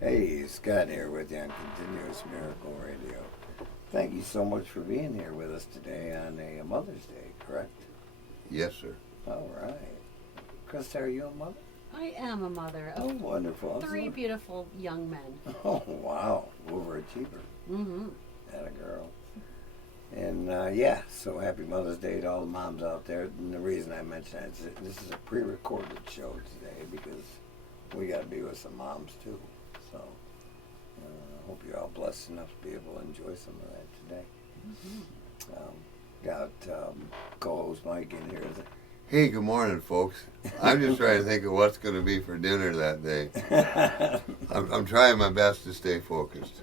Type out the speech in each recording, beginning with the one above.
Hey, Scott here with you on Continuous Miracle Radio. Thank you so much for being here with us today on a Mother's Day, correct? Yes, sir. All right. Christa, are you a mother? I am a mother Oh, of wonderful. three beautiful young men. Oh, wow. Overachiever. Mm-hmm. That a girl. And so happy Mother's Day to all the moms out there. And the reason I mention that is that this is a pre-recorded show today because we got to be with some moms too. So I hope you're all blessed enough to be able to enjoy some of that today. Got co-host Mike in here. Hey, good morning, folks. I'm just trying to think of what's going to be for dinner that day. I'm trying my best to stay focused.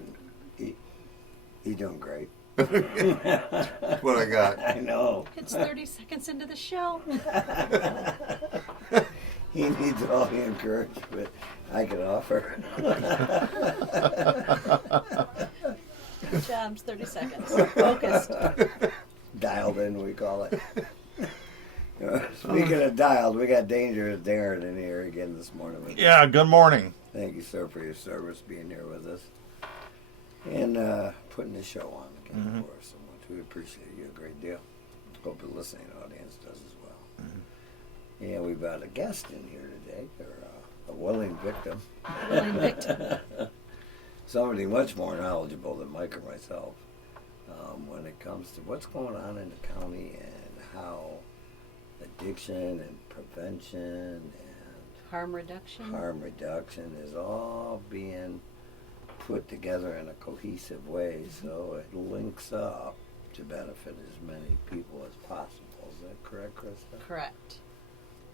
You're doing great. That's what I got. I know. It's 30 seconds into the show. He needs all the encouragement I can offer. Good job. It's 30 seconds. Focused. Dialed in, we call it. Speaking of dialed, we got Dangerous Darren in here again this morning. Yeah, good morning. Thank you, sir, for your service, being here with us, and putting the show on again for us so much. We appreciate you a great deal. Hope the listening audience does as well. And we've got a guest in here today, or a willing victim. Willing victim. Somebody much more knowledgeable than Mike or myself when it comes to what's going on in the county and how addiction and prevention and Harm reduction. is all being put together in a cohesive way so it links up to benefit as many people as possible. Is that correct, Christa? Correct.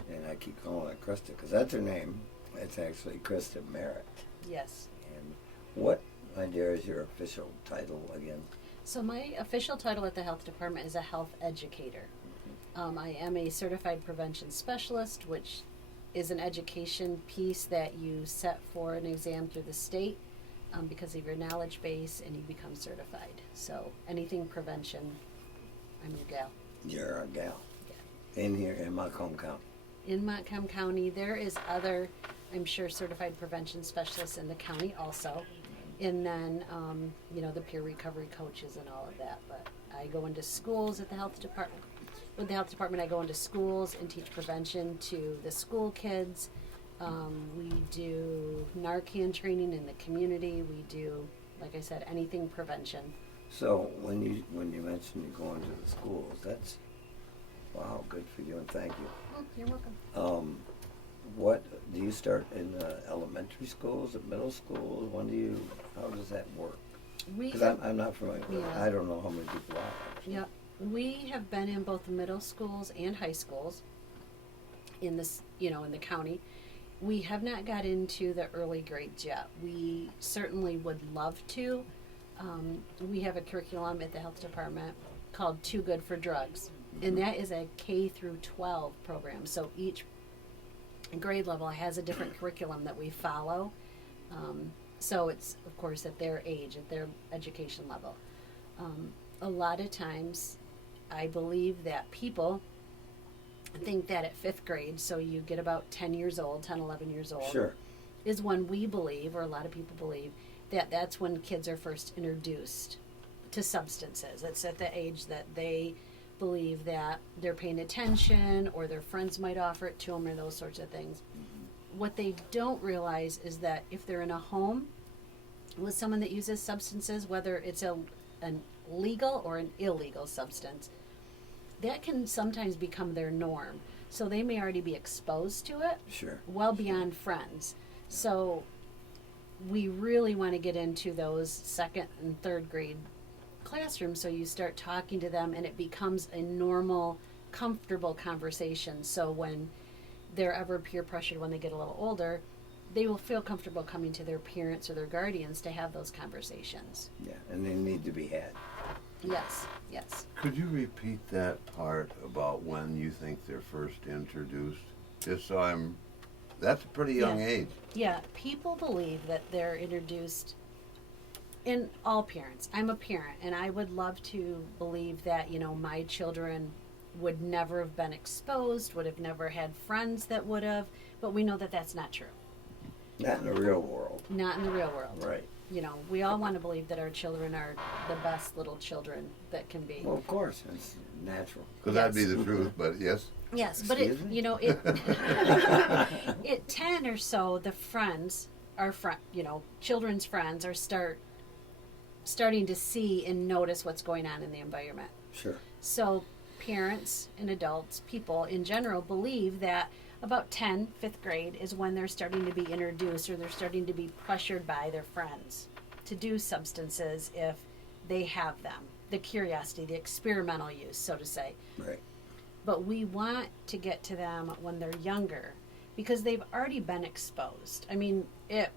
And I keep calling her Christa because that's her name. It's actually Christa Merritt. Yes. And what, my dear, is your official title again? So my official title at the health department is a health educator. I am a certified prevention specialist, which is an education piece that you set for an exam through the state because of your knowledge base, and you become certified. So anything prevention, I'm your gal. You're a gal. Yeah. In here in Macomb County. In Montcalm County, there is other, I'm sure, certified prevention specialists in the county also. And then, the peer recovery coaches and all of that. But I go into schools at the health department. With the health department, I go into schools and teach prevention to the school kids. We do Narcan training in the community. We do, like I said, anything prevention. So when you mentioned you going to the schools, that's wow, good for you and thank you. Oh, you're welcome. What do you start in elementary schools, at middle schools? How does that work? Because I'm not familiar with it. I don't know how many people are. Yep. We have been in both middle schools and high schools in this, in the county. We have not got into the early grades yet. We certainly would love to. We have a curriculum at the health department called Too Good for Drugs, and that is a K through 12 program. So each grade level has a different curriculum that we follow. So it's, of course, at their age, at their education level. A lot of times, I believe that people think that at 5th grade, so you get about 10 years old, 10, 11 years old, Sure. is when we believe, or a lot of people believe, that that's when kids are first introduced to substances. It's at the age that they believe that they're paying attention or their friends might offer it to them or those sorts of things. What they don't realize is that if they're in a home with someone that uses substances, whether it's an legal or an illegal substance, that can sometimes become their norm. So they may already be exposed to it well beyond friends. So we really want to get into those 2nd and 3rd grade classrooms so you start talking to them and it becomes a normal, comfortable conversation. So when they're ever peer pressured when they get a little older, they will feel comfortable coming to their parents or their guardians to have those conversations. Yeah, and they need to be had. Yes. Could you repeat that part about when you think they're first introduced? Just so that's a pretty young age. Yeah, people believe that they're introduced, in all parents. I'm a parent, and I would love to believe that, my children would never have been exposed, would have never had friends that would have, but we know that that's not true. Not in the real world. Not in the real world. Right. You know, we all want to believe that our children are the best little children that can be. Well, of course, it's natural. Because that'd be the truth, but yes. Yes, but it, Excuse me? you know, it at 10 or so, the friends, children's friends are starting to see and notice what's going on in the environment. Sure. So parents and adults, people in general, believe that about 10, fifth grade is when they're starting to be introduced or they're starting to be pressured by their friends to do substances if they have them. The curiosity, the experimental use, so to say. Right. But we want to get to them when they're younger because they've already been exposed. I mean, at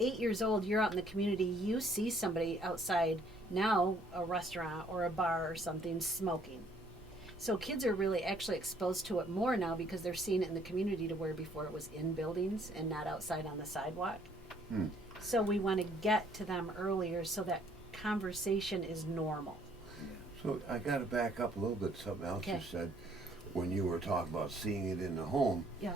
8 years old, you're out in the community, you see somebody outside now, a restaurant or a bar or something, smoking. So kids are really actually exposed to it more now because they're seeing it in the community to where before it was in buildings and not outside on the sidewalk. So we want to get to them earlier so that conversation is normal. So I got to back up a little bit. Something else you Okay. said when you were talking about seeing it in the home. Yeah.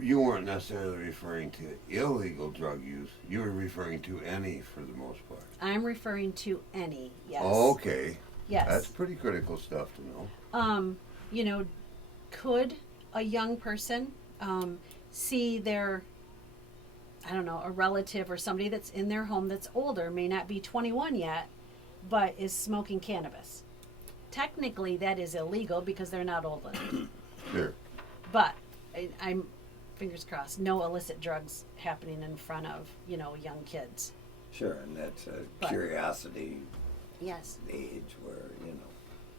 You weren't necessarily referring to illegal drug use. You were referring to any for the most part. I'm referring to any, yes. Okay. Yes. That's pretty critical stuff to know. You know, could a young person see their, I don't know, a relative or somebody that's in their home that's older, may not be 21 yet, but is smoking cannabis? Technically, that is illegal because they're not old enough. Sure. But I'm, fingers crossed, no illicit drugs happening in front of, you know, young kids. Sure, and that's a But- curiosity Yes. age where, you know,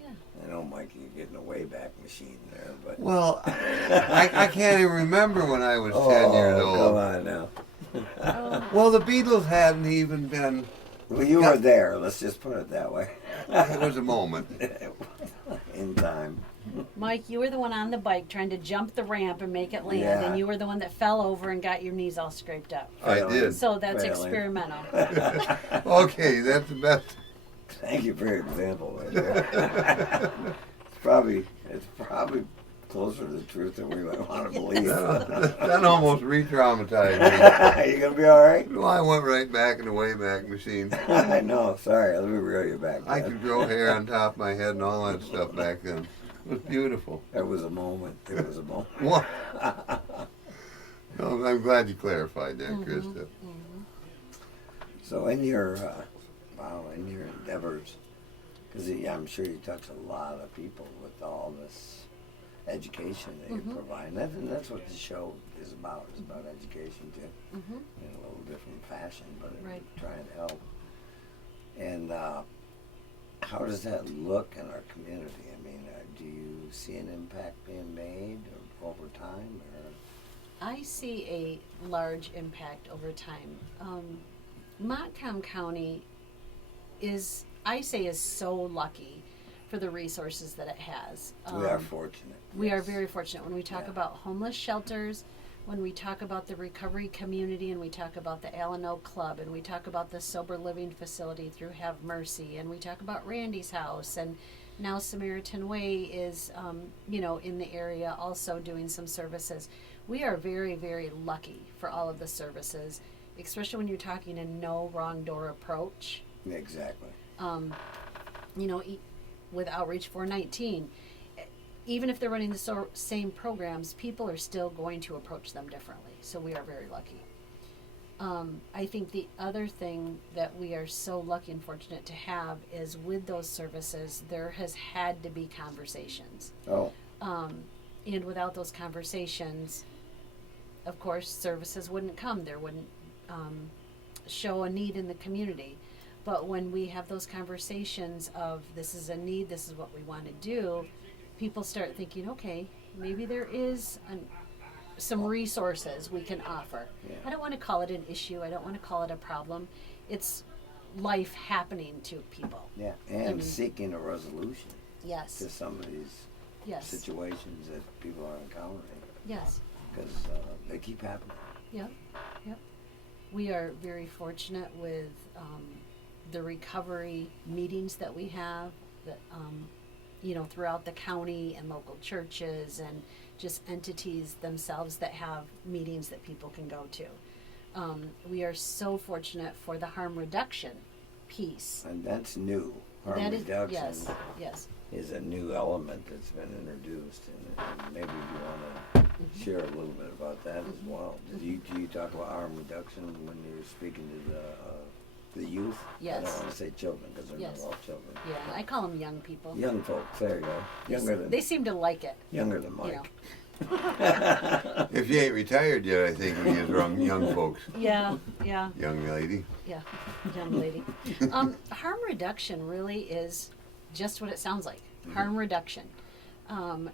Yeah. I know, Mike, you're getting a Wayback Machine there, but... Well, I can't even remember when I was 10 years come old. on now. Oh, Well, the Beatles hadn't even been. Well, you were there, let's just put it that way. It was a moment. In time. Mike, you were the one on the bike trying to jump the ramp and make it land, Yeah. and you were the one that fell over and got your knees all scraped up. I did. So that's Failing. experimental. Okay, that's the best. Thank you for your example. Right there. it's probably closer to the truth than we might want to believe. That almost re-traumatized You gonna be all right? me. Well, I went right back in the Wayback Machine. I know. Sorry, let me reel you back. I man. could grow hair on top of my head and all that stuff back then. It was beautiful. It was a moment. It was a moment. What? No, I'm glad you clarified that, Krista. So in your endeavors, because I'm sure you touch a lot of people with all this education that you provide. And that's what the show is about. It's about education too, in a little different fashion, but Right. trying to help. And how does that look in our community? I mean, do you see an impact being made over time? Or? I see a large impact over time. Montcalm County is so lucky for the resources that it has. We are fortunate. We are yes. very fortunate. When we talk Yeah. about homeless shelters, when we talk about the recovery community, and we talk about the Alano Club, and we talk about the sober living facility through Have Mercy, and we talk about Randy's House, and now Samaritan Way is, in the area also doing some services. We are very, very lucky for all of the services, especially when you're talking a no wrong door approach. Exactly. With Outreach 419, even if they're running the same programs, people are still going to approach them differently. So we are very lucky. I think the other thing that we are so lucky and fortunate to have is with those services, there has had to be conversations. Oh, And without those conversations, of course, services wouldn't come. There wouldn't show a need in the community. But when we have those conversations of this is a need, this is what we want to do, people start thinking, okay, maybe there is some resources we can offer. Yeah. I don't want to call it an issue. I don't want to call it a problem. It's life happening to people. yeah. And seeking a resolution Yes. to some of these Yes. situations that people are encountering Yes. because they keep happening. Yep. We are very fortunate with the recovery meetings that we have that throughout the county and local churches and just entities themselves that have meetings that people can go to. We are so fortunate for the harm reduction piece. And that's new. Harm That is, reduction yes. is a new element that's been introduced, and maybe you want to share a little bit about that as well. Do you talk about harm reduction when you're speaking to the youth? Yes. I don't want to say children because they're Yes. not all children. Yeah, I call them young people. Young folks, there you go. They seem to like it. Younger than You know. Mike. If you ain't retired yet, I think we use wrong young folks. Yeah, Young lady. young lady. Harm reduction really is just what it sounds like. Harm reduction.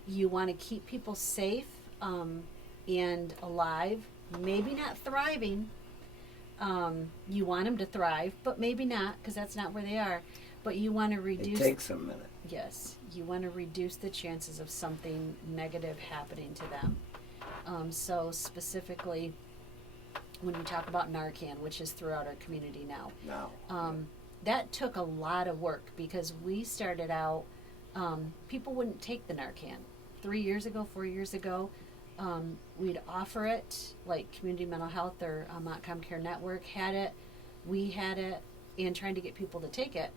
You want to keep people safe and alive, maybe not thriving. You want them to thrive, but maybe not, because that's not where they are. But you want to reduce. It takes a minute. Yes, you want to reduce the chances of something negative happening to them. So specifically, when we talk about Narcan, which is throughout our community now, that took a lot of work because we started out, people wouldn't take the Narcan. 4 years ago, we'd offer it, like Community Mental Health or Montcalm Care Network had it, we had it, and trying to get people to take it.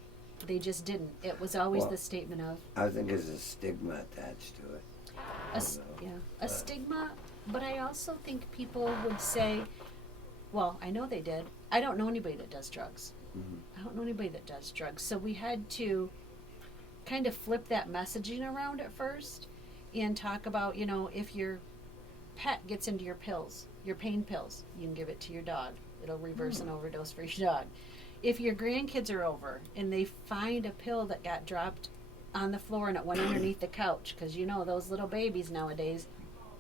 They just didn't. It was always the statement of... I think there's a stigma attached to it. A stigma, but I also think people would say, well, I know they did. I don't know anybody that does drugs. I don't know anybody that does drugs. So we had to kind of flip that messaging around at first and talk about, if your pet gets into your pills, your pain pills, you can give it to your dog. It'll reverse an overdose for your dog. If your grandkids are over and they find a pill that got dropped on the floor and it went underneath the couch, because those little babies nowadays,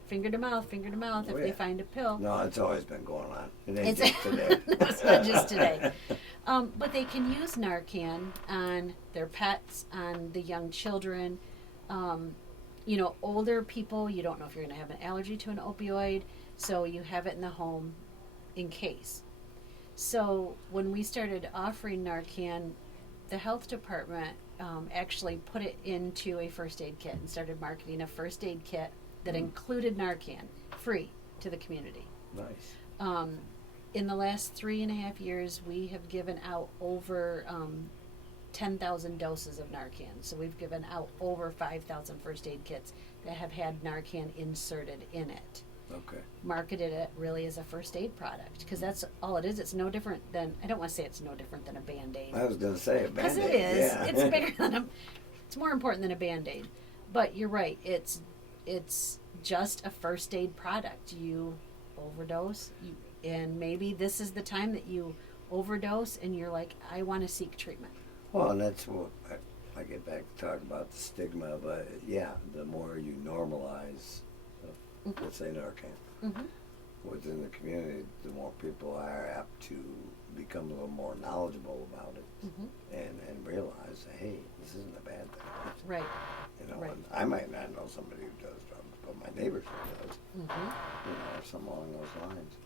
finger to mouth, if they find a pill. No, it's always been going on. It ain't just today. It's not just today. But they can use Narcan on their pets, on the young children. Older people, you don't know if you're going to have an allergy to an opioid, so you have it in the home in case. So when we started offering Narcan, the health department actually put it into a first aid kit and started marketing a first aid kit that included Narcan, free to the community. Nice. In the last 3.5 years, we have given out over 10,000 doses of Narcan. So we've given out over 5,000 first aid kits that have had Narcan inserted in it. Okay. Marketed it really as a first aid product, because that's all it is. It's no different than, I don't want to say it's no different than a Band-Aid. I was going to say a Band-Aid. Because it is. Yeah. It's bigger than it's more important than a Band-Aid. But you're right. It's just a first aid product. You overdose, and maybe this is the time that you overdose and you're like, I want to seek treatment. Well, and that's what I get back to talk about the stigma, but the more you normalize, let's say Narcan, within the community, the more people are apt to become a little more knowledgeable about it and realize, hey, this isn't a bad thing. Right. Right. And I might not know somebody who does drugs, but my neighbor sure does. Or something along those lines.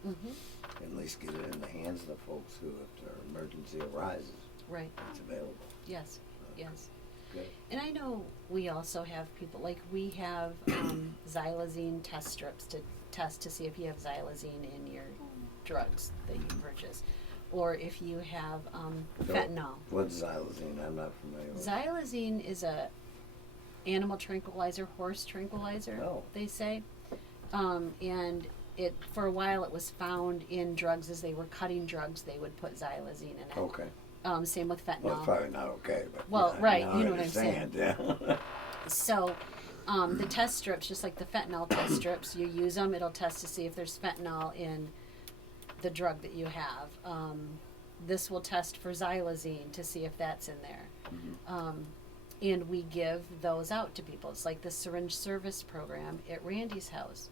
At least get it in the hands of the folks who, if their emergency arises, it's available. Yes. Yes. Good. And I know we also have people, like we have xylazine test strips to test to see if you have xylazine in your drugs that you purchase. Or if you have fentanyl. What's xylazine? I'm not familiar with. Xylazine is a animal tranquilizer, horse tranquilizer, they say. And it, for a while it was found in drugs. As they were cutting drugs, they would put xylazine in it. Okay. Same with fentanyl. Well, it's probably not okay, but well, yeah, right, now you I know what I'm saying. understand, Yeah. So, the test strips, just like the fentanyl test strips, you use them, it'll test to see if there's fentanyl in the drug that you have. This will test for xylazine to see if that's in there. And we give those out to people. It's like the syringe service program at Randy's house.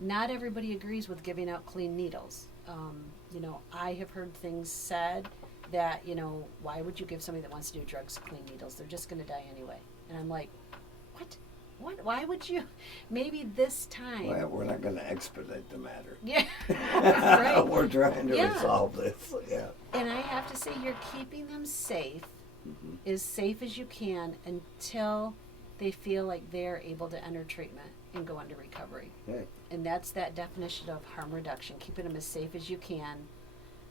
Not everybody agrees with giving out clean needles. I have heard things said that, why would you give somebody that wants to do drugs clean needles? They're just going to die anyway. And I'm like, what? Why would you? Maybe this time. Well, we're not going to expedite the matter. Yeah, right. We're trying to resolve this. Yeah. And I have to say, you're keeping them safe, as safe as you can, until they feel like they're able to enter treatment and go into recovery. Hey. And that's that definition of harm reduction, keeping them as safe as you can.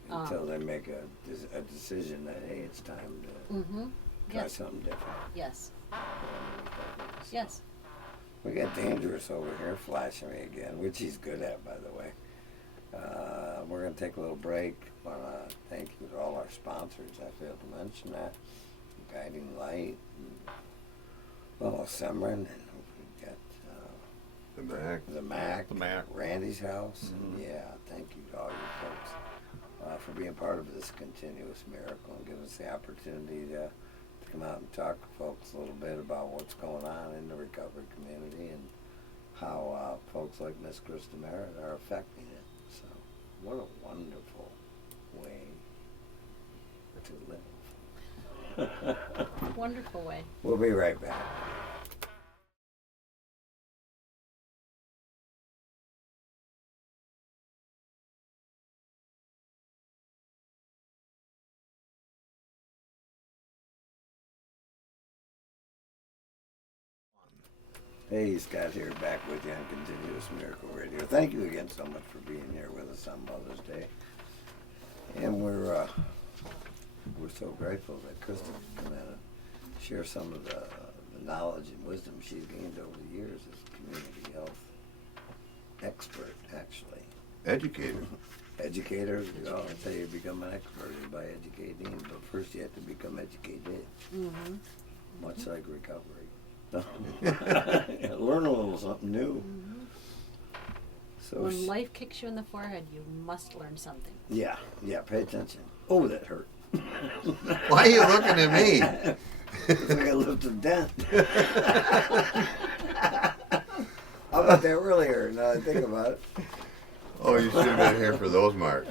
Until they make a decision that, hey, it's time to Mm-hmm. try Yes. something different. Yes. So, Yes. we got Dangerous over here flashing me again, which he's good at, by the way. We're going to take a little break. I want to thank you to all our sponsors. I failed to mention that. Guiding Light, and, well, Semron, and we've got The Mac, The Mac. Randy's house. Mhm. And yeah, thank you to all you folks for being part of this continuous miracle and giving us the opportunity to come out and talk to folks a little bit about what's going on in the recovery community and how folks like Miss Christa Merritt are affecting it. So, what a wonderful way to live. Wonderful way. We'll be right back. Hey, Scott here, back with you on Continuous Miracle Radio. Thank you again so much for being here with us on Mother's Day. And we're so grateful that Krista can come in and share some of the knowledge and wisdom she's gained over the years as a community health expert, actually. educator. Educator, you know, I tell you, become an expert is by educating, but first you have to become educated, Mm-hmm. much like recovery. Learn a little something new. Mm-hmm. So When life kicks you in the forehead, you must learn something. yeah, pay attention. Oh, that hurt. Why are you looking at me? It's like I left a dent. How about that earlier? Now I think about it. Oh, you should have been here for those marks.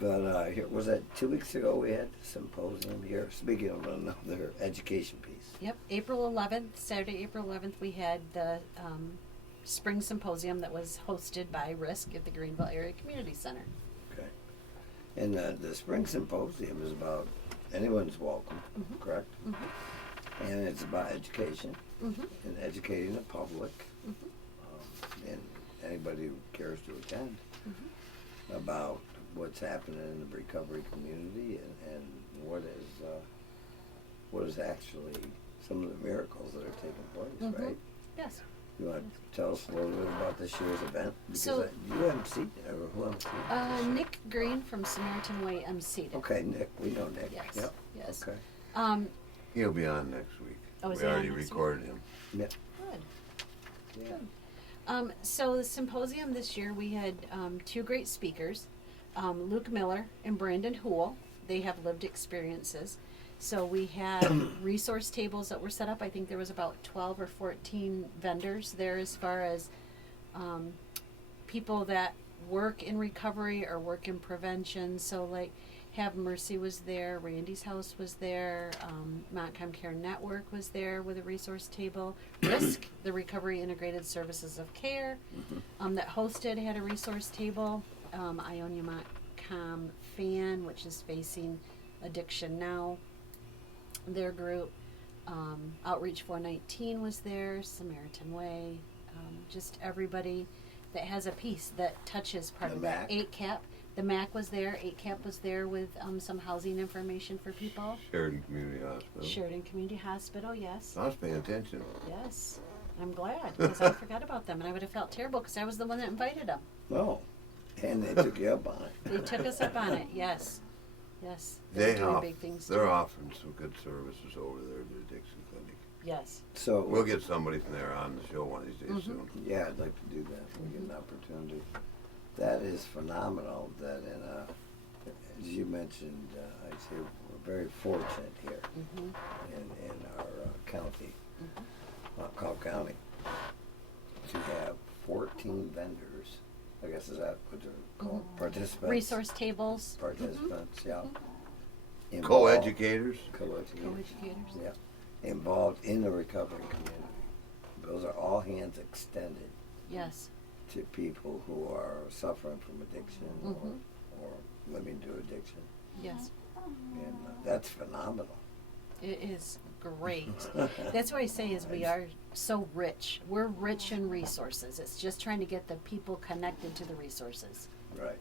But here, was that 2 weeks ago we had the symposium here? Speaking of another education piece. Yep, April 11th, Saturday, April 11th, we had the Spring Symposium that was hosted by RISC at the Greenville Area Community Center. Okay. And the Spring Symposium is about anyone's welcome, Mhm. correct? Mm-hmm. And it's about education Mm-hmm. and educating the public Mm-hmm. and anybody who cares to attend Mm-hmm. about what's happening in the recovery community and what is actually some of the miracles that are taking place, Mhm. right? Yes. You want to tell us a little bit about this year's event? Because So- you emceed it, or who emceed it? Nick Green from Samaritan Way emceed it. Okay, Nick, we know Nick. Yes. Yep. Yes. Okay. He'll be on next week. Oh, is We he on already next week? recorded him. Yeah. Good. Yeah. So the symposium this year, we had two great speakers, Luke Miller and Brandon Hool. They have lived experiences. So we had resource tables that were set up. I think there was about 12 or 14 vendors there as far as people that work in recovery or work in prevention. So like Have Mercy was there, Randy's House was there, Montcalm Care Network was there with a resource table. RISC, the Recovery Integrated Services of Care, that hosted had a resource table. Ionia Montcalm FAN, which is Facing Addiction Now, their group. Outreach 419 was there, Samaritan Way, just everybody that has a piece that touches part The of that. MAC. 8CAP. The MAC was there. 8CAP was there with some housing information for people. Sheridan Community Hospital. Sheridan Community Hospital, yes. I was paying attention. Yes. I'm glad because I forgot about them and I would have felt terrible because I was the one that invited them. Oh, and they took you up on it. They took us up on it, yes. Yes. They They're doing off, big things they're too. offering some good services over there at the addiction clinic. Yes. So We'll get somebody from there on the show one of these days soon. yeah, I'd like to do that when we get an opportunity. That is phenomenal. That as you mentioned, I'd say we're very fortunate here Mm-hmm. in our county, Cobb County, to have 14 vendors. I guess is that what they're called? Participants. Resource tables. Participants, yeah. Involved- Co-educators. Co-educators. Co-educators. Yeah. Involved in the recovery community. Those are all hands extended Yes. to people who are suffering from addiction Mhm. or living through addiction. Yes. And that's phenomenal. It is great. That's what I say is we are so rich. We're rich in resources. It's just trying to get the people connected to the resources. Right.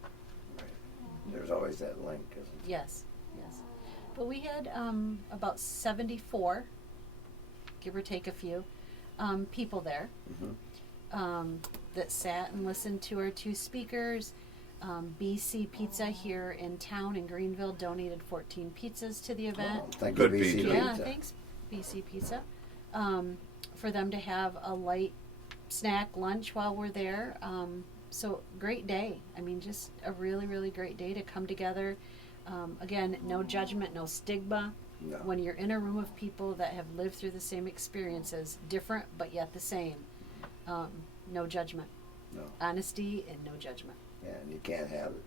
There's always that link, isn't there? Yes, yes. But we had about 74, give or take a few, people there that sat and listened to our two speakers. BC Pizza here in town in Greenville donated 14 pizzas to the event. Oh, thank Good you, BC pizza. Yeah, Pizza. thanks, BC Pizza. For them to have a light snack lunch while we're there. So great day. I mean, just a really, really great day to come together. Again, no judgment, no stigma. No. When you're in a room of people that have lived through the same experiences, different but yet the same, no judgment. No. Honesty and no judgment. Yeah, and you can't have it.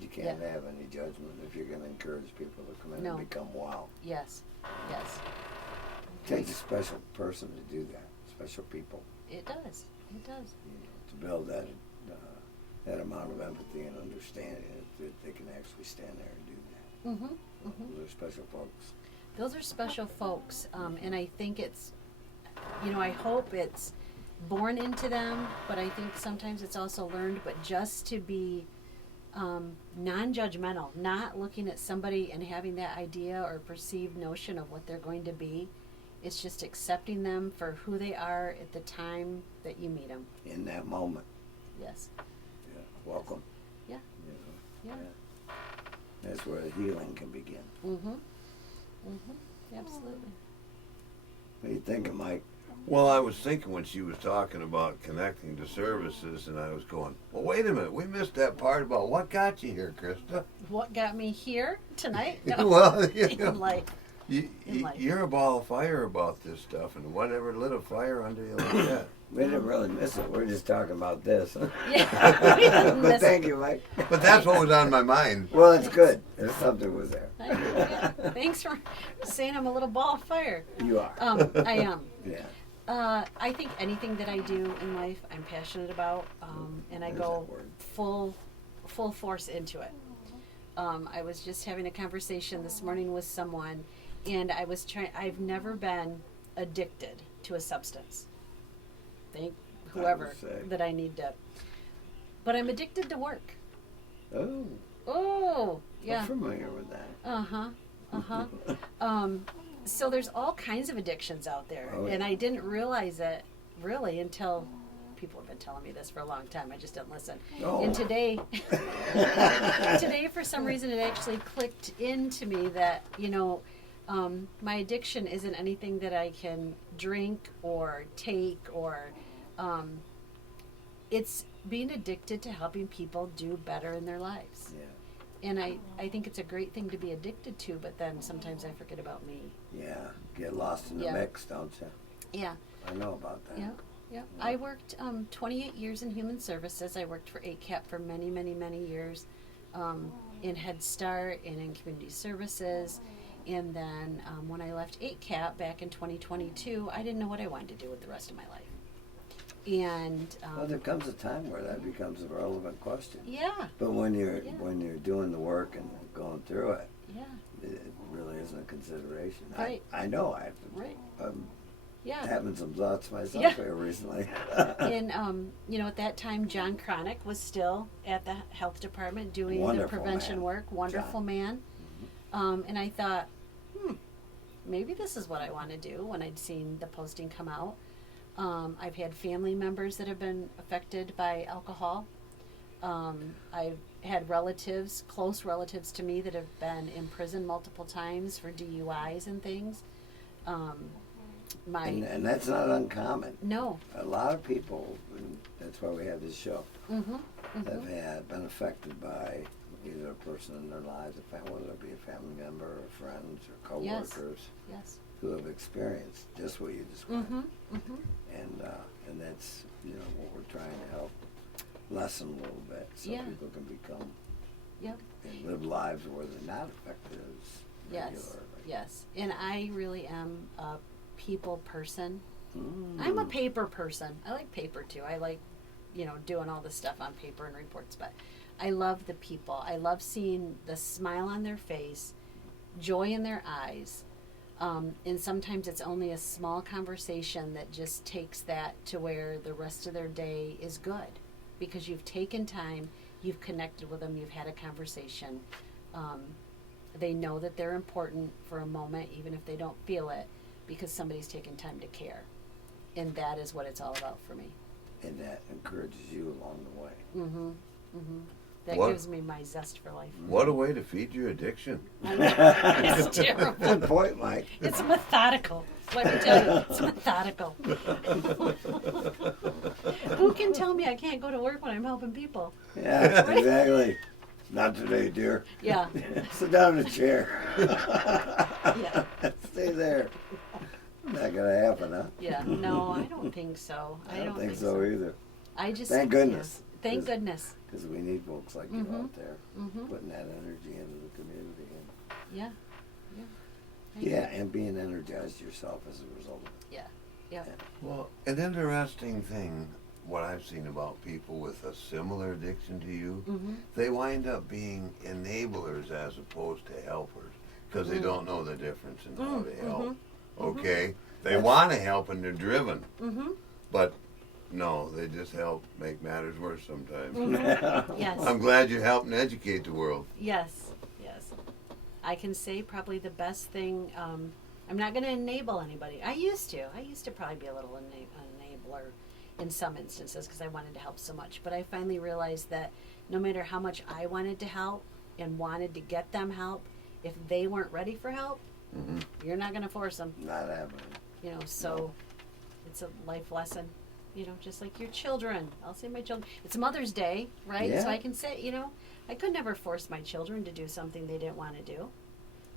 You can't have any judgment if you're going to encourage people to come in No. and become wow. Yes, yes. It takes a special person to do that. Special people. It does. It does. To build that amount of empathy and understanding that they can actually stand there and do that. Mm-hmm. Those are special folks. Those are special folks, and I think it's, I hope it's born into them, but I think sometimes it's also learned. But just to be non-judgmental, not looking at somebody and having that idea or perceived notion of what they're going to be. It's just accepting them for who they are at the time that you meet them. In that moment. Yes. Yeah. Welcome. Yeah. You know, Yeah. That's where the healing can begin. Mm-hmm. Mm-hmm. Absolutely. What are you thinking, Mike? Well, I was thinking when she was talking about connecting to services, and I was going, well, wait a minute, we missed that part about what got you here, Christa. What got me here tonight? No. Well, you know, In life. you're a ball of fire about this stuff, and whatever lit a fire under you like that. We didn't really miss it. We're just talking about this. Yeah. We didn't But miss thank it. you, Mike. But that's what was on my mind. Well, it's good. There's something was there. Yeah. Thanks for saying I'm a little ball of fire. You are. I am. Yeah. I think anything that I do in life, I'm passionate about, and I There's go that word. full force into it. I was just having a conversation this morning with someone, and I've never been addicted to a substance. Thank whoever say. that I need to. But I'm addicted to work. Oh, Oh, yeah. I'm familiar with that. So there's all kinds of addictions out there, Oh, and yeah. I didn't realize it really until people have been telling me this for a long time. I just didn't listen. Oh. And today, for some reason, it actually clicked into me that my addiction isn't anything that I can drink or take or. It's being addicted to helping people do better in their lives. Yeah. And I think it's a great thing to be addicted to, but then sometimes I forget about me. Yeah. Get lost in the Yeah. mix, don't you? Yeah, I know about that. yeah, yeah. I worked 28 years in human services. I worked for 8CAP for many, many, many years in Head Start and in community services. And then when I left 8CAP back in 2022, I didn't know what I wanted to do with the rest of my life. And Well, there comes a time where that becomes a relevant question. yeah, But when you're Yeah. doing the work and going through it, yeah, it really isn't a consideration. Right. I know I have to. right, I'm yeah. having some thoughts myself Yeah. here recently. And at that time, John Cronick was still at the health department doing Wonderful the prevention man. work. Wonderful John. man. And I thought, maybe this is what I want to do. When I'd seen the posting come out, I've had family members that have been affected by alcohol. I've had relatives, close relatives to me, that have been in prison multiple times for DUIs and things. And that's not uncommon. No. A lot of people, and that's why we have this show, Mm-hmm. have been affected by either a person in their lives, whether it be a family member or friends or coworkers, Yes. who have experienced just what you described. Mm-hmm. Mm-hmm. And that's what we're trying to help lessen a little bit, so Yeah. people can become Yep. and live lives where they're not affected as Yes. regularly. Yes. And I really am a people person. Mm. I'm a paper person. I like paper too. I like, doing all this stuff on paper and reports, but I love the people. I love seeing the smile on their face, joy in their eyes, And sometimes it's only a small conversation that just takes that to where the rest of their day is good, because you've taken time, you've connected with them, you've had a conversation. They know that they're important for a moment, even if they don't feel it, because somebody's taken time to care. And that is what it's all about for me. And that encourages you along the way. Mm-hmm. Mm-hmm. That What? gives me my zest for life. What a way to feed your addiction. I know. It's terrible. Good point, Mike. It's methodical. Let me tell you, it's methodical. Who can tell me I can't go to work when I'm helping people? Yeah, exactly. Not today, dear. Yeah. Sit down in a chair. Yeah. Stay there. Not gonna happen, huh? Yeah. No, I don't think so. I don't think so either. I just Thank goodness. Yeah. Thank goodness. Because we need folks like you out there Mm-hmm. putting that energy into the community. Yeah. Yeah. I Yeah, agree. and being energized yourself as a result of it. Yeah. Yeah. Well, an interesting thing, what I've seen about people with a similar addiction to you, Mm-hmm. they wind up being enablers as opposed to helpers because they don't know the difference in how to help. Okay? They want to help and they're driven, Mm-hmm. but no, they just help make matters worse sometimes. Mm-hmm. Yes. I'm glad you're helping educate the world. Yes, yes. I can say probably the best thing, I'm not going to enable anybody. I used to probably be a little enabler in some instances because I wanted to help so much. But I finally realized that no matter how much I wanted to help and wanted to get them help, if they weren't ready for help, you're not going to force them. Not happening. You know, so it's a life lesson. You know, just like your children. I'll say my children. It's Mother's Day, right? Yeah. So I can say, you know, I could never force my children to do something they didn't want to do.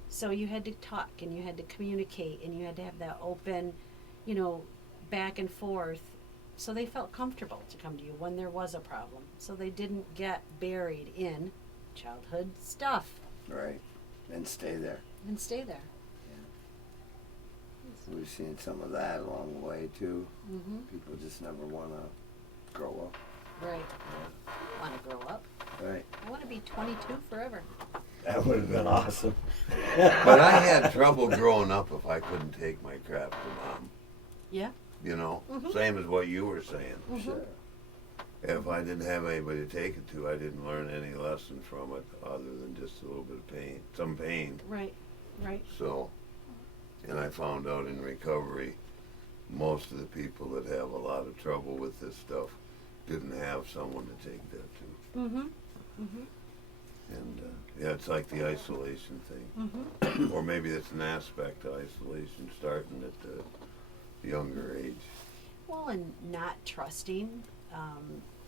So you had to talk and you had to communicate and you had to have that open, you know, back and forth so they felt comfortable to come to you when there was a problem. So they didn't get buried in childhood stuff Right. And stay there. and stay there. We've seen some of that along the way, too. Mm-hmm. People just never want to grow up. Right. I want to grow up. Right. I want to be 22 forever. That would have been awesome. But I had trouble growing up if I couldn't take my crap to mom. Yeah. You know, Mhm. same as what you were saying. Sure. If I didn't have anybody to take it to, I didn't learn any lesson from it other than just a little bit of pain, some pain. Right. Right. So, and I found out in recovery, most of the people that have a lot of trouble with this stuff didn't have someone to take that to. Mm-hmm. Mm-hmm. And yeah, it's like the isolation thing. Mm-hmm. Or maybe it's an aspect of isolation starting at the younger age. Well, and not trusting,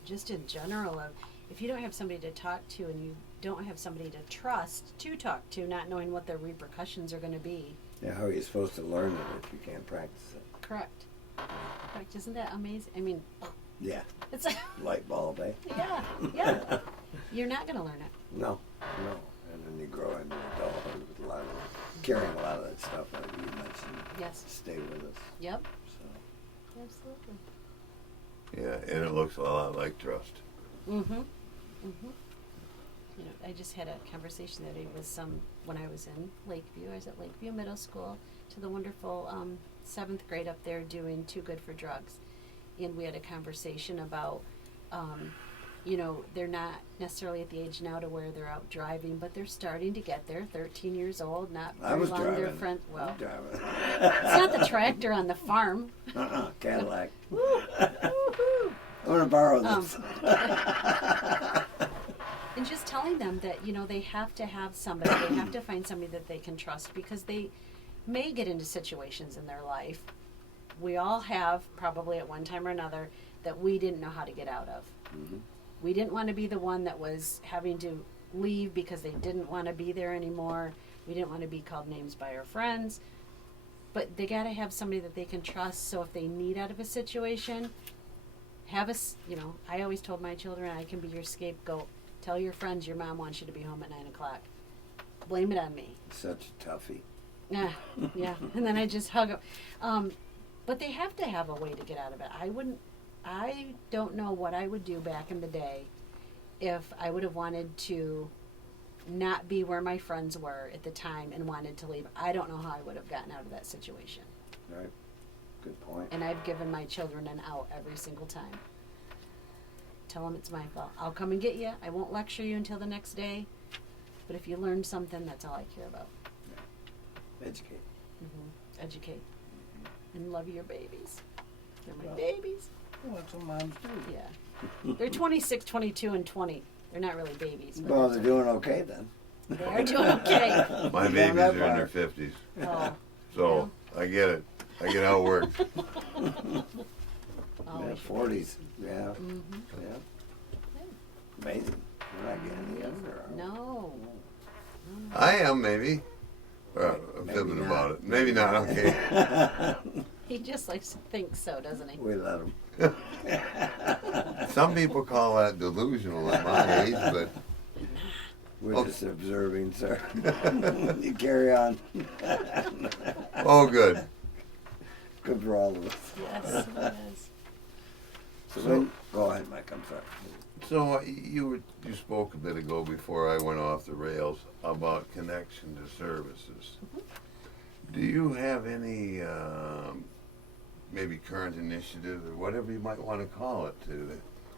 just in general, of if you don't have somebody to talk to and you don't have somebody to trust to talk to, not knowing what the repercussions are going to be. Yeah, how are you supposed to learn it if you can't practice it? Correct. Correct. Isn't that amazing? I mean, Yeah. it's Light bulb, eh? yeah, yeah. You're not going to learn it. No, no. And then you grow into adulthood with a lot of, carrying a lot of that stuff that you mentioned. Yes. Stay with us. Yep. So. Absolutely. Yeah, and it looks a lot like trust. Mm-hmm. Mm-hmm. You know, I just had a conversation that day with when I was in Lakeview. I was at Lakeview Middle School to the wonderful 7th grade up there doing Too Good for Drugs. And we had a conversation about, you know, they're not necessarily at the age now to where they're out driving, but they're starting to get there, 13 years old, not I very was long. driving. Their friend, well, I'm driving. it's not the tractor on the farm. Cadillac. Woo-hoo. I want to borrow this. And just telling them that, you know, they have to have somebody, they have to find somebody that they can trust because they may get into situations in their life. We all have, probably at one time or another, that we didn't know how to get out of. Mhm. We didn't want to be the one that was having to leave because they didn't want to be there anymore. We didn't want to be called names by our friends. But they got to have somebody that they can trust, so if they need out of a situation, have us, you know, I always told my children, I can be your scapegoat. Tell your friends your mom wants you to be home at 9 o'clock. Blame it on me. Such a toughie. Yeah, yeah. And then I just hug them. But they have to have a way to get out of it. I don't know what I would do back in the day if I would have wanted to not be where my friends were at the time and wanted to leave, I don't know how I would have gotten out of that situation. Right. Good point. And I've given my children an out every single time. Tell them it's my fault. I'll come and get you. I won't lecture you until the next day. But if you learned something, that's all I care about. Educate. Educate. And love your babies. They're my Well. babies. Well, that's what moms do. Yeah. They're 26, 22, and 20. They're not really babies. But Well, they're doing okay then. they are doing okay. My Yeah, babies that are in their part. 50s, Oh, so I get it. I get how it works. always. 40s. Yeah. Mm-hmm. Yeah. Amazing. We're not getting any younger. are we? No. I am, maybe. I'm Maybe fibbing not. about it. Maybe not, okay. He just likes to think so, doesn't he? We let them. Some people call that delusional at my age, but We're Okay. just observing, sir. You carry on. oh, good. Good for all of us. Yes, it is. So go ahead, Mike. I'm sorry. So you spoke a bit ago before I went off the rails about connection to services. Do you have any maybe current initiative or whatever you might want to call it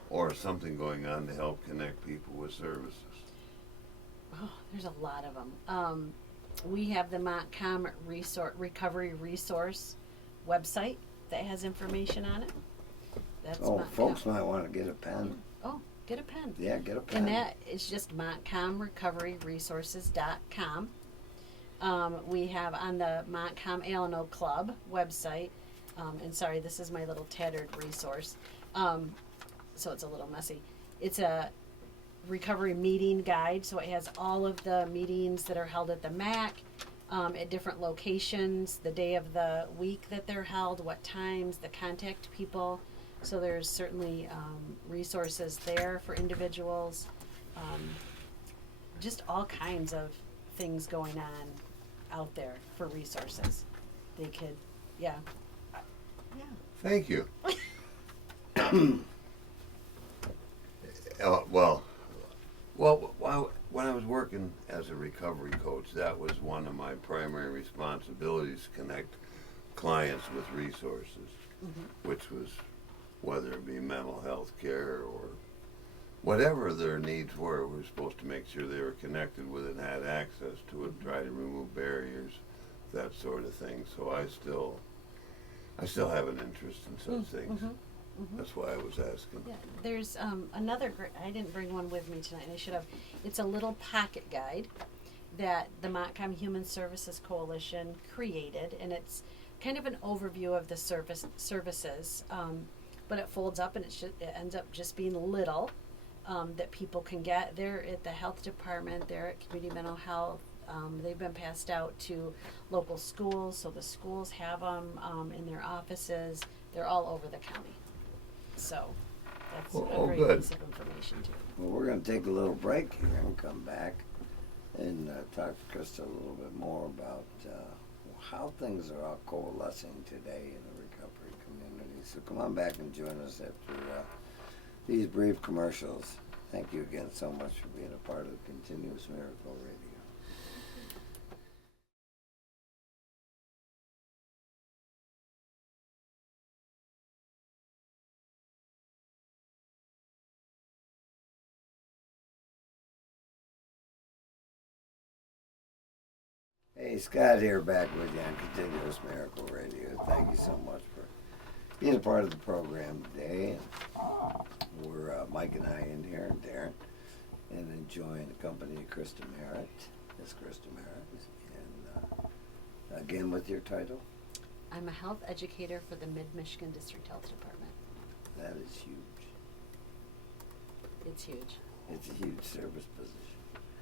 or something going on to help connect people with services? Oh, there's a lot of them. We have the Montcalm Recovery Resource website that has information on it. That's Oh, Montcalm. folks might want to get a pen. Oh, get a pen. Yeah, get a pen. And that is just MontcalmRecoveryResources.com. We have on the Montcalm Alano Club website, and sorry, this is my little tattered resource, so it's a little messy. It's a recovery meeting guide, so it has all of the meetings that are held at the MAC, at different locations, the day of the week that they're held, what times, the contact people. So there's certainly resources there for individuals, just all kinds of things going on out there for resources. They could, yeah. Thank you. Well, when I was working as a recovery coach, that was one of my primary responsibilities, to connect clients with resources, which was whether it be mental health care or whatever their needs were. We were supposed to make sure they were connected with it and had access to it, try to remove barriers, that sort of thing. So I still have an interest in such things. That's why I was asking. Yeah, there's another I didn't bring one with me tonight, and I should have. It's a little pocket guide that the Montcalm Human Services Coalition created, and it's kind of an overview of the services, but it folds up and it ends up just being little that people can get. They're at the health department, they're at community mental health. They've been passed out to local schools, so the schools have them in their offices. They're all over the county. So that's a great good. piece of information too. Well, we're going to take a little break here and come back and talk to Christa a little bit more about how things are all coalescing today in the recovery community. So come on back and join us after these brief commercials. Thank you again so much for being a part of Continuous Miracle Radio. Hey, Scott here, back with you on Continuous Miracle Radio. Thank you so much for being a part of the program today. And we're Mike and I in here, and Darren, and enjoying the company of Christa Merritt. That's Christa Merritt. And again, with your title? I'm a health educator for the Mid-Michigan District Health Department. That is huge. It's huge. It's a huge service position.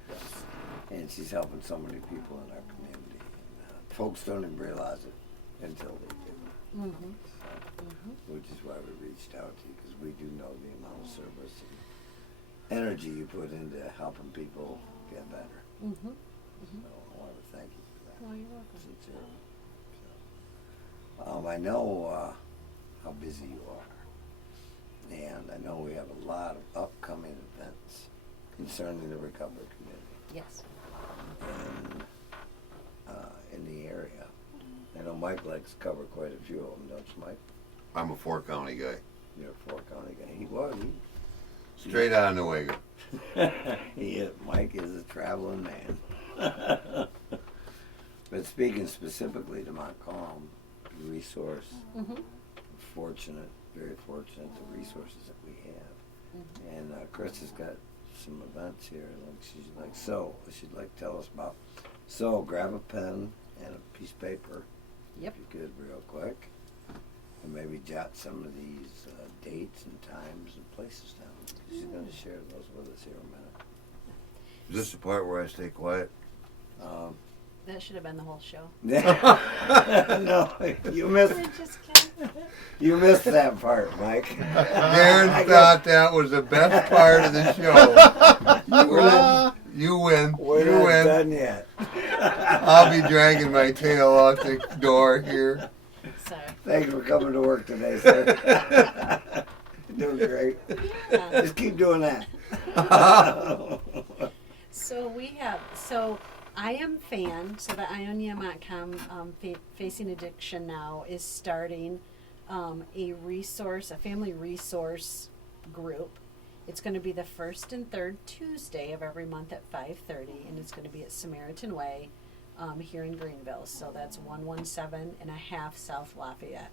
Yes. And she's helping so many people in our community. And folks don't even realize it until they do. Which is why we reached out to you, because we do know the amount of service and energy you put into helping people get better. So I want to thank you for that. Oh, you're welcome. Sincerely. So, I know how busy you are. And I know we have a lot of upcoming events concerning the recovery community. Yes. and in the area. I know Mike likes to cover quite a few of them, don't you, Mike? I'm a 4-county guy. You're a 4-county guy. He was. Straight out of Newega. Mike is a traveling man. But speaking specifically to Montcalm, resource, fortunate, very fortunate, the resources that we have. And Christa's got some events here. She'd like to tell us about. So grab a pen and a piece of paper. Yep. If you could, real quick. And maybe jot some of these dates and times and places down. She's going to share those with us here in a minute. Is this the part where I stay quiet? That should have been the whole show. No, you missed. We're just kidding. You missed that part, Mike. Darren thought that was the best part of the show. You win. We're You not win. done yet. I'll be dragging my tail out the door here. Sorry. Thanks for coming to work today, sir. Doing great. Yeah. Just keep doing that. So I Am Fan, so the Ionia Montcalm Facing Addiction Now is starting a family resource group. It's going to be the first and third Tuesday of every month at 5:30, and it's going to be at Samaritan Way here in Greenville. So that's 117 and a half South Lafayette.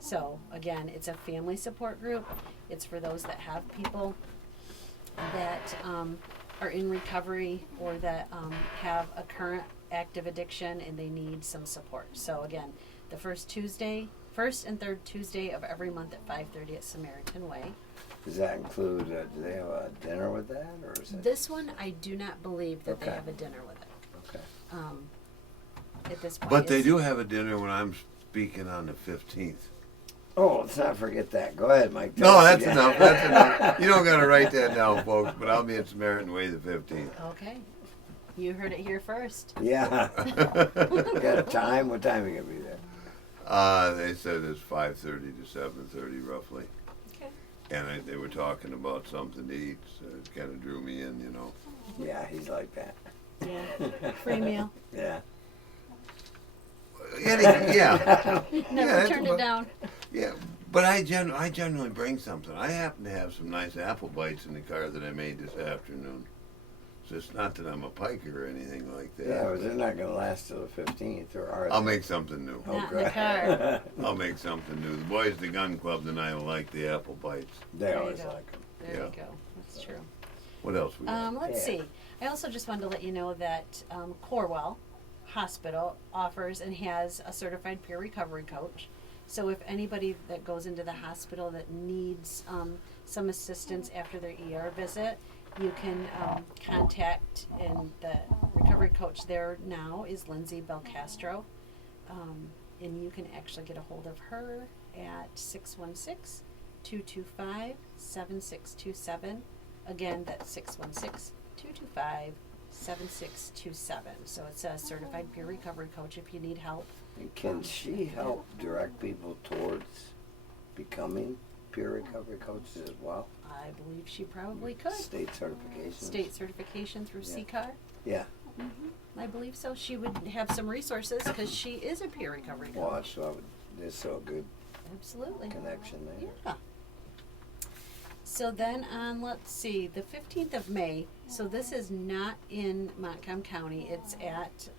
So again, it's a family support group. It's for those that have people that are in recovery or that have a current active addiction and they need some support. So again, the first and third Tuesday of every month at 5:30 at Samaritan Way. Does that include, do they have a dinner with that? Or is it? This one, I do not believe that they Okay. have a dinner with it. Okay. At this point. But they It's- do have a dinner when I'm speaking on the 15th. Oh, let's not forget that. Go ahead, Mike. Tell No, us that's again. enough. That's enough. You don't got to write that down, folks, but I'll be at Samaritan Way the 15th. Okay. You heard it here first. Yeah. Got a time? What time are you going to be there? They said it's 5:30 to 7:30 roughly. Okay. And they were talking about something to eat, so it kind of drew me in, you know. Yeah, he's like that. Yeah. Free meal. Yeah. Yeah. Never that's turned about- it down. Yeah, but I generally bring something. I happen to have some nice apple bites in the car that I made this afternoon. So it's not that I'm a piker or anything like that. Yeah, but they're not going to last till the 15th, or are they? I'll make something new. Oh, Not in the good. car. I'll make something new. The boys at the gun club tonight will like the apple bites. They There you always go. like them. There Yeah. you go. That's true. What else we got? Let's Yeah. see. I also just wanted to let you know that Corwell Hospital offers and has a certified peer recovery coach. So if anybody that goes into the hospital that needs some assistance after their ER visit, you can contact, and the recovery coach there now is Lindsay Belcastro. And you can actually get a hold of her at 616-225-7627. Again, that's 616-225-7627. So it's a certified peer recovery coach if you need help. And can she help direct people towards becoming peer recovery coaches as well? I believe she probably could. State certification? State certification through Yeah. CCAR. Yeah. I believe so. She would have some resources because she is a peer recovery coach. Well, there's so good Absolutely. connection there. Yeah. So then on, let's see, the 15th of May, so this is not in Montcalm County, it's at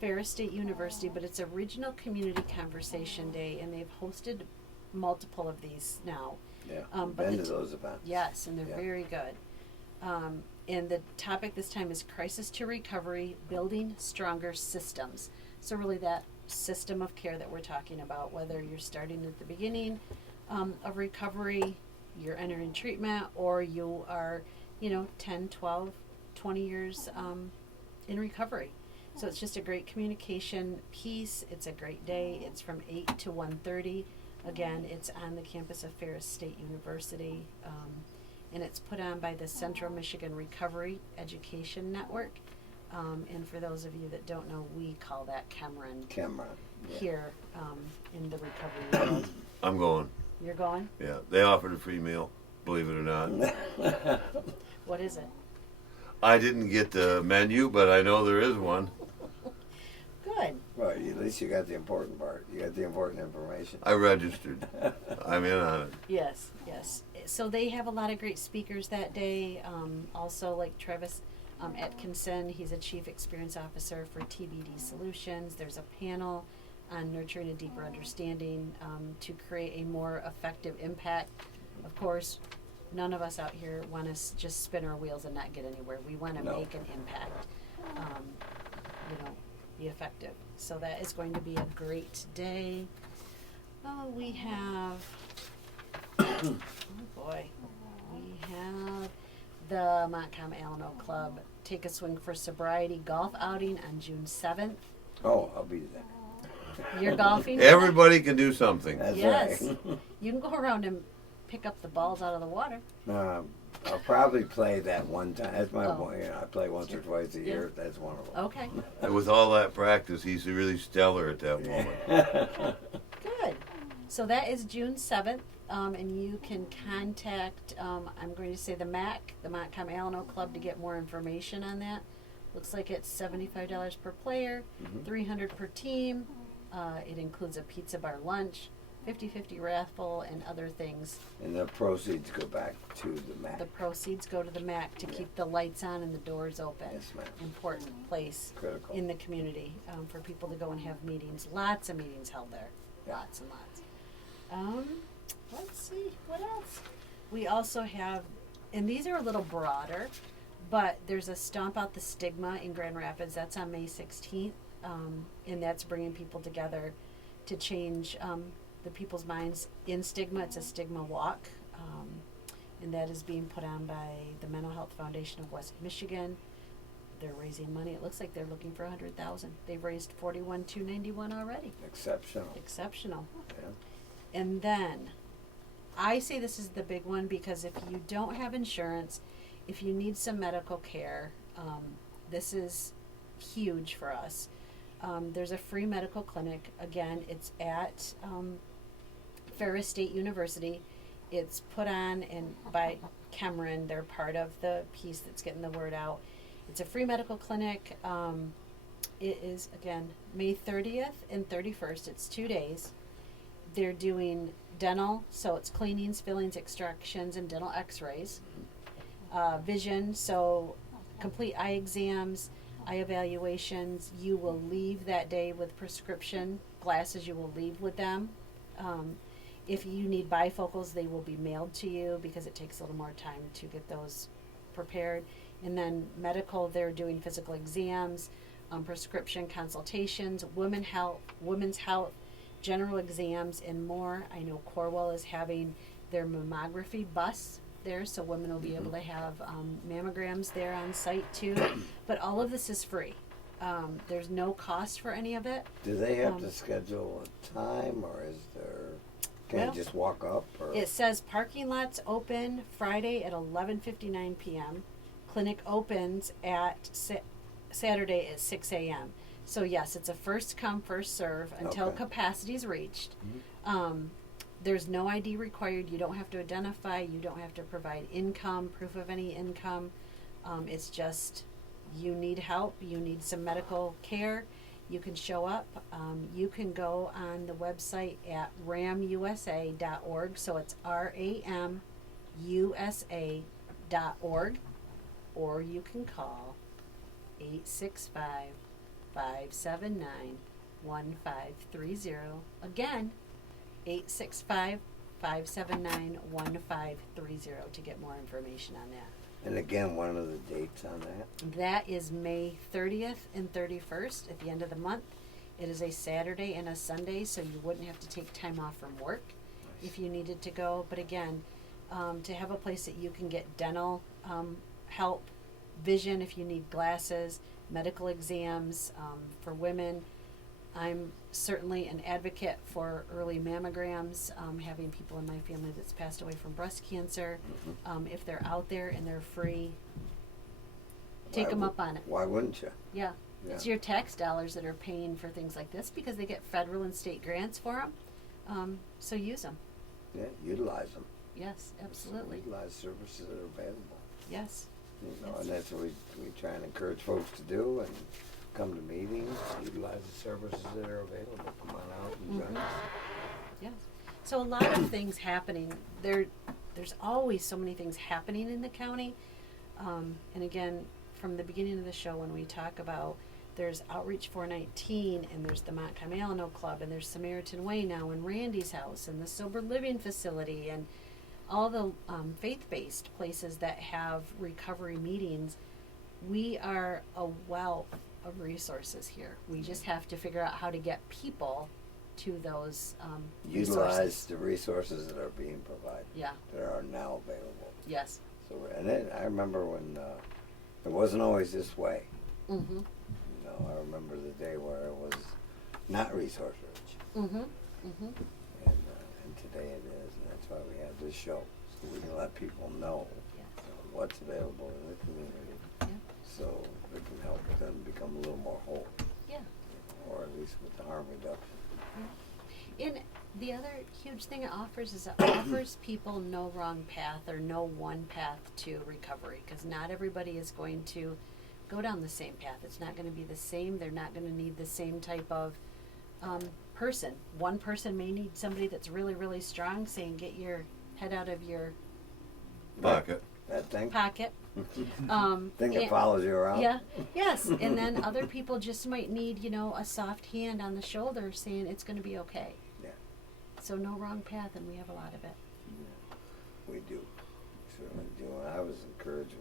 Ferris State University, but it's a regional community conversation day, and they've hosted multiple of these now. Yeah. But Been the to those events. Yes, and they're Yeah. very good. And the topic this time is Crisis to Recovery, Building Stronger Systems. So really that system of care that we're talking about, whether you're starting at the beginning of recovery, you're entering treatment, or you are, 10, 12, 20 years in recovery. So it's just a great communication piece. It's a great day. It's from 8 to 1:30. Again, it's on the campus of Ferris State University. And it's put on by the Central Michigan Recovery Education Network. And for those of you that don't know, we call that Cameron Cameron. Yeah. here in the recovery world. I'm going. You're going? Yeah, they offered a free meal, believe it or not. What is it? I didn't get the menu, but I know there is one. Good. Well, at least you got the important part. You got the important information. I registered. I'm in on it. Yes, yes. So they have a lot of great speakers that day. Also, like Travis Atkinson, he's a Chief Experience Officer for TBD Solutions. There's a panel on nurturing a deeper understanding to create a more effective impact. Of course, none of us out here want to just spin our wheels and not get anywhere. We want to No. make an impact, be effective. So that is going to be a great day. Oh, we have, oh boy, we have the Montcalm Alano Club Take a Swing for Sobriety golf outing on June 7th. Oh, I'll be there. You're golfing? Everybody can do something. That's Yes. right. You can go around and pick up the balls out of the water. I'll probably play that one time. That's my Oh. one. I play once or twice a year. That's one of them. Okay, And with all that practice, he's really stellar at that moment. good. So that is June 7th, and you can contact, I'm going to say the MAC, the Montcalm Alano Club, to get more information on that. Looks like it's $75 per player, $300 per team. It includes a pizza bar lunch, 50-50 raffle, and other things. And the proceeds go back to the MAC. The proceeds go to the MAC to keep the lights on and the doors open. Yes, ma'am. Important place Critical. in the community for people to go and have meetings. Lots of meetings held there. Yeah. Lots and lots. Let's see, what else? We also have, and these are a little broader, but there's a Stomp Out the Stigma in Grand Rapids. That's on May 16th, and that's bringing people together to change the people's minds in stigma. It's a stigma walk, and that is being put on by the Mental Health Foundation of West Michigan. They're raising money. It looks like they're looking for $100,000. They've raised $41,291 already. Exceptional. Exceptional. Yeah. And then, I say this is the big one because if you don't have insurance, if you need some medical care, this is huge for us. There's a free medical clinic. Again, it's at Ferris State University. It's put on and by Cameron. They're part of the piece that's getting the word out. It's a free medical clinic. It is, again, May 30th and 31st. It's 2 days. They're doing dental, so it's cleanings, fillings, extractions, and dental x-rays. Vision, so complete eye exams, eye evaluations. You will leave that day with prescription glasses. You will leave with them. If you need bifocals, they will be mailed to you because it takes a little more time to get those prepared. And then medical, they're doing physical exams, prescription consultations, women's health, general exams, and more. I know Corwell is having their mammography bus there, so women will be able to have mammograms there on site too. But all of this is free. There's no cost for any of it. Do they have to schedule a time, or is there? Can Well, you just walk up? Or? It says parking lots open Friday at 11:59 p.m. Clinic opens at Saturday at 6 a.m. So yes, it's a first come, first serve until Okay. capacity is reached. There's no ID required. You don't have to identify. You don't have to provide income, proof of any income. It's just you need help. You need some medical care. You can show up. You can go on the website at ramusa.org. So it's ramusa.org. Or you can call 865-579-1530. Again, 865-579-1530 to get more information on that. And again, one of the dates on that. That is May 30th and 31st at the end of the month. It is a Saturday and a Sunday, so you wouldn't have to take time off from work if you needed to go. But again, to have a place that you can get dental help, vision if you need glasses, medical exams for women. I'm certainly an advocate for early mammograms, having people in my family that's passed away from breast cancer. If they're out there and they're free, take them up on it. Why wouldn't you? Yeah. Yeah. It's your tax dollars that are paying for things like this because they get federal and state grants for them. So use them. Yeah, utilize them. Yes, absolutely. Utilize services that are available. Yes. You know, and that's what we try and encourage folks to do, and come to meetings, utilize the services that are available. Come on out and join us. Yes. So a lot of things happening. There's always so many things happening in the county. And again, from the beginning of the show, when we talk about there's Outreach 419, and there's the Mont Camelano Club, and there's Samaritan Way now, and Randy's House, and the Sober Living Facility, and all the faith-based places that have recovery meetings. We are a wealth of resources here. We just have to figure out how to get people to those Utilize resources. the resources that are being provided, Yeah. that are now available. Yes. So, and then I remember when it wasn't always this way. Mm-hmm. You know, I remember the day where it was not resource rich, Mm-hmm. Mm-hmm. and today it is, and that's why we have this show, so we can let people know Yes. what's available in the community, Yeah. so it can help them become a little more whole, Yeah. or at least with the harm reduction. And the other huge thing it offers is it offers people no wrong path or no one path to recovery, because not everybody is going to go down the same path. It's not going to be the same. They're not going to need the same type of person. One person may need somebody that's really, really strong, saying get your head out of your Pocket. That thing? pocket. Thing that and- follows you around? Yeah, yes. And then other people just might need, a soft hand on the shoulder saying it's going to be okay. Yeah. So no wrong path, and we have a lot of it. We do. Certainly do. And I was encouraged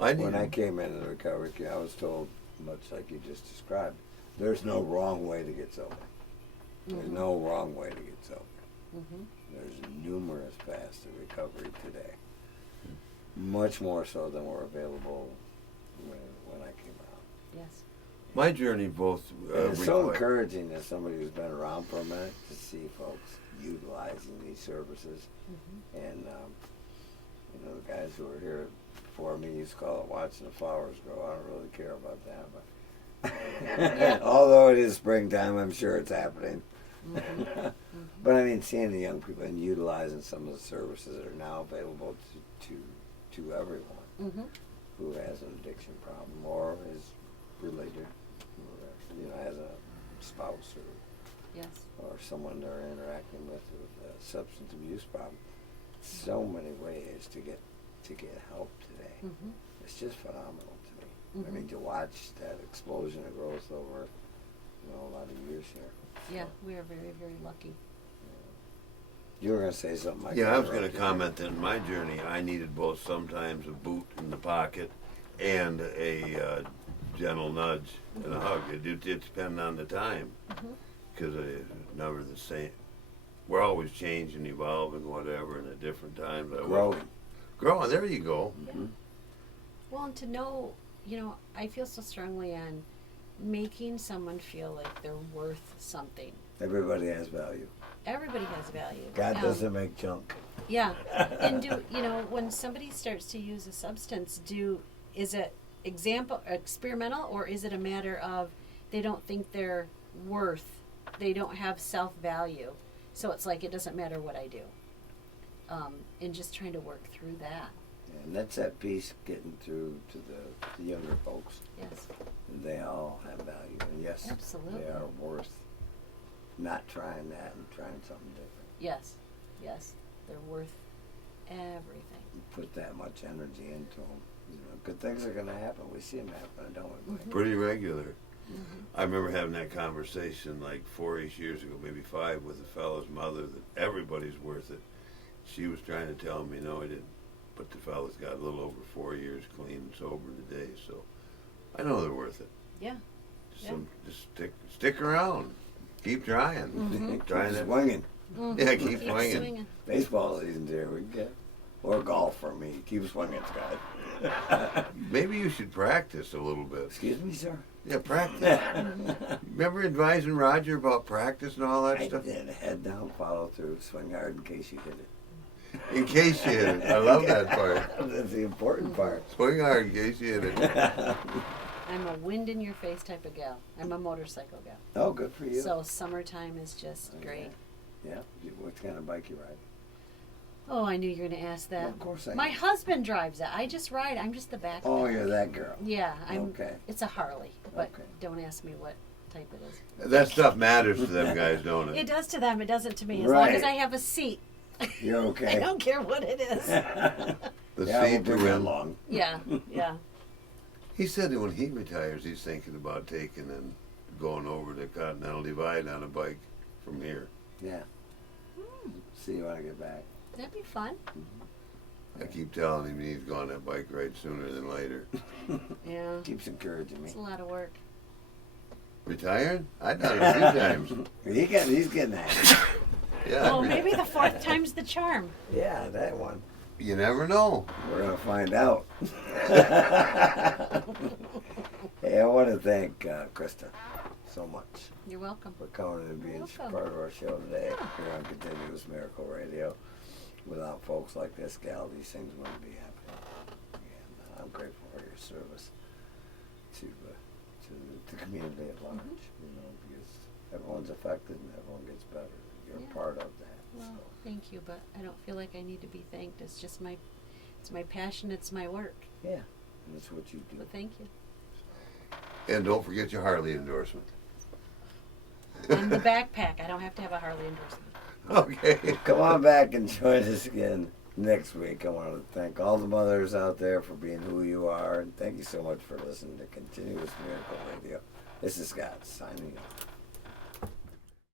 I when I need, came into the recovery, I was told, much like you just described, there's no wrong way to get sober. There's no wrong way to get sober. Mm-hmm. There's numerous paths to recovery today. Much more so than were available when I came out. Yes. my journey both And it's so require- encouraging as somebody who's been around for a minute to see folks utilizing these services. Mm-hmm. And, the guys who were here before me used to call it watching the flowers grow. I don't really care about that, but although it is springtime, I'm sure it's happening. Mm-hmm. But I mean, seeing the young people and utilizing some of the services that are now available to everyone Mm-hmm. who has an addiction problem or is related, or, has a spouse Yes. or someone they're interacting with a substance abuse problem. So many ways to get help today. Mm-hmm. It's just phenomenal to me. I Mhm. mean, to watch that explosion of growth over, a lot of years here. Yeah, we are very, very lucky. You were going to say something. Yeah, I was going to interrupted you. comment that in my journey, I needed both sometimes a boot in the pocket and a gentle nudge and a hug. It depended on the time Mm-hmm. because it's never the same. We're always changing, evolving, whatever, and at different times. Growing, there you go. Mhm. Well, and to know, I feel so strongly on making someone feel like they're worth something. Everybody has value. Everybody has value. God doesn't make junk. Yeah, and when somebody starts to use a substance, is it experimental, or is it a matter of they don't think they're they don't have self-value, so it's like it doesn't matter what I do, and just trying to work through that. And that's that piece getting through to the younger folks. Yes, They all have value. And yes, Absolutely. they are worth not trying that and trying something different. yes, they're worth everything. You put that much energy into them. Good things are going to happen. We see them happen, don't we, Mike? Pretty regular. Mm-hmm. I remember having that conversation like 4-ish years ago, maybe 5, with a fellow's mother that everybody's worth it. She was trying to tell me, no, I didn't. But the fellow's got a little over 4 years clean and sober today, so I know they're worth it. Yeah. Just stick around. Keep trying. Mhm. Trying to Swinging. Yeah, keep swinging. Baseball season's here. We can get. Or golf for me. Keep swinging, Scott. Maybe you should practice a little bit. Excuse me, sir? Yeah, practice. Remember advising Roger about practice and all that I stuff? did. Head down, follow through, swing hard in case you hit it. In case you hit it. I love that part. That's the important part. Swing hard in case you hit it. I'm a wind in your face type of gal. I'm a motorcycle gal. Oh, good for you. So summertime is just great. Yeah. What kind of bike you ride? Oh, I knew you were going to ask that. Well, of course I My am. husband drives it. I just ride. I'm just the back. Oh, you're that girl. Yeah, I'm. Okay. It's a Harley, but Okay. don't ask me what type it is. That stuff matters to them guys, don't it? It does to them. It doesn't to me. As long Right. as I have a seat, You're I okay. don't care what it is. The Yeah, we'll seat bring to you win. along. Yeah, yeah. He said that when he retires, he's thinking about taking and going over the Continental Divide on a bike from here. Yeah. See you when I get back. That'd be fun. I keep telling him he's going on that bike ride sooner than later. Yeah. Keeps encouraging me. It's a lot of work. Retiring? I've done it a few times. He's getting at it. Yeah. Well, maybe the fourth time's the charm. Yeah, that one. You never know. We're gonna find out. Hey, I want to thank Christa so much You're welcome. for coming and being Welcome. part of our show today Yeah. here on Continuous Miracle Radio. Without folks like this gal, these things wouldn't be happening. And I'm grateful for your service to the community at large. You know, because everyone's affected and everyone gets better. You're Yeah. a part of that. Well, So. thank you, but I don't feel like I need to be thanked. It's just it's my passion. It's my work. Yeah, that's what you do. But thank you. And don't forget your Harley endorsement. And the backpack. I don't have to have a Harley endorsement. Okay. Come on back and join us again next week. I want to thank all the mothers out there for being who you are, and thank you so much for listening to Continuous Miracle Radio. This is Scott signing off.